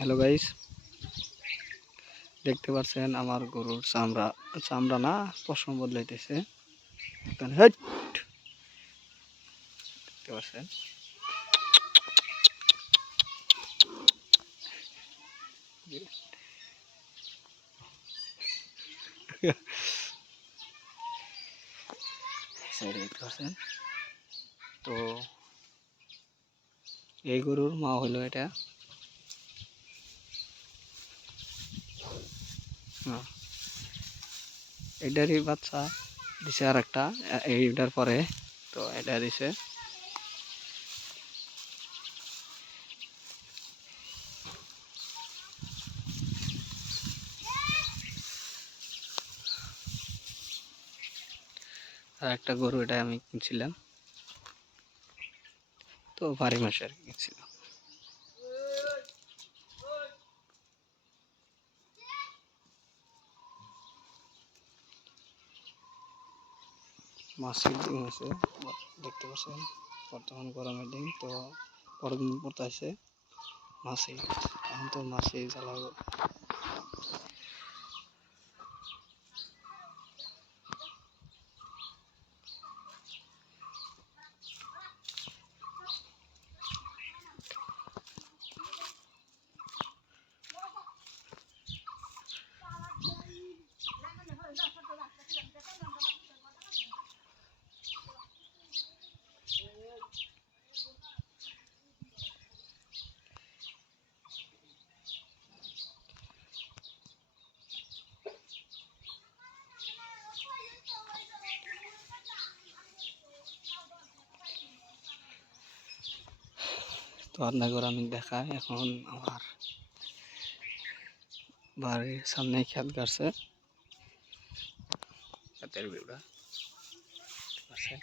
Hello guys দেখতে পাচ্ছেন আমার গরুর চামড়া। চামড়া না, পশম বদলাইতেছে। দেখতে পাচ্ছেন? তো, এই গরুর মা হলো এটা। এটারই বাচ্চা দিছে আর একটা এইটার পরে। তো এটা দিছে। আর একটা গরু এটা আমি কিনছিলাম। তো বাড়ি মাসে আর কিনছিলাম। মাছের দিন হয়েছে দেখতে পাচ্ছেন, বর্তমান গরমের দিন, তো গরম পড়তে আছে মাছে এখন তো মাছে জ্বালাবো। আপনাদের আমি দেখাই। এখন আমার বাড়ির সামনে খেত গাছে খেতের ভিউটা আছে।